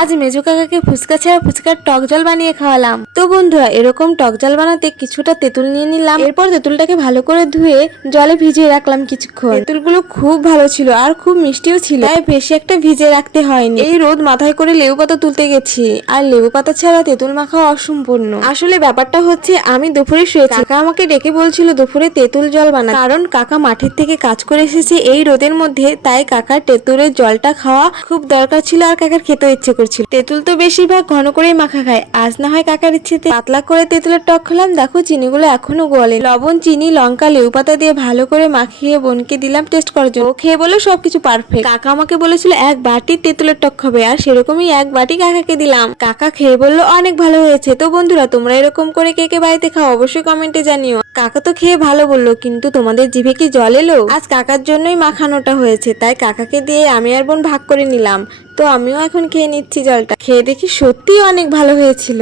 আজ মেজো কাকাকে ফুচকা ছাড়া ফুচকার টক জল বানিয়ে খাওয়ালাম। তো বন্ধুরা, এরকম টক জল বানাতে কিছুটা তেঁতুল নিয়ে নিলাম। এরপর তেঁতুলটাকে ভালো করে ধুয়ে জলে ভিজিয়ে রাখলাম কিছুক্ষণ। তেঁতুলগুলো খুব ভালো ছিল আর খুব মিষ্টিও ছিল, তাই বেশি একটা ভিজে রাখতে হয়নি। এই রোদ মাথায় করে লেবু পাতা তুলতে গেছি। আর লেবু পাতা ছাড়া তেঁতুল মাখা অসম্পূর্ণ। আসলে ব্যাপারটা হচ্ছে, আমি দুপুরে শুয়েছি। কাকা আমাকে ডেকে বলছিল দুপুরে তেঁতুল জল বানা কারণ কাকা মাঠের থেকে কাজ করে এসেছে এই রোদের মধ্যে, তাই কাকার তেঁতুলের জলটা খাওয়া খুব দরকার ছিল আর কাকার খেতে ইচ্ছে করছিল তেঁতুল তো বেশিরভাগ ঘন করেই মাখা খায়। আজ না হয় কাকার ইচ্ছেতে পাতলা করে তেঁতুলের টক খেলাম। দেখো, চিনিগুলো এখনও গলে। লবণ, চিনি, লঙ্কা লেউ পাতা দিয়ে ভালো করে মাখিয়ে বোনকে দিলাম টেস্ট করার জন্য। ও খেয়ে বলে সবকিছু পারফেক্ট কাকা আমাকে বলেছিল, এক বাটি তেঁতুলের টক খাবে। আর সেরকমই এক বাটি কাকাকে দিলাম। কাকা খেয়ে বলল, অনেক ভালো হয়েছে। তো বন্ধুরা, তোমরা এরকম করে কে কে বাড়িতে খাও, অবশ্যই কমেন্টে জানিও। কাকা তো খেয়ে ভালো বলল, কিন্তু তোমাদের জিভে কি জল এলো? আজ কাকার জন্যই মাখানোটা হয়েছে, তাই কাকাকে দিয়ে আমি আর বোন ভাগ করে নিলাম। তো আমিও এখন খেয়ে নিচ্ছি জলটা। খেয়ে দেখি সত্যিই অনেক ভালো হয়েছিল।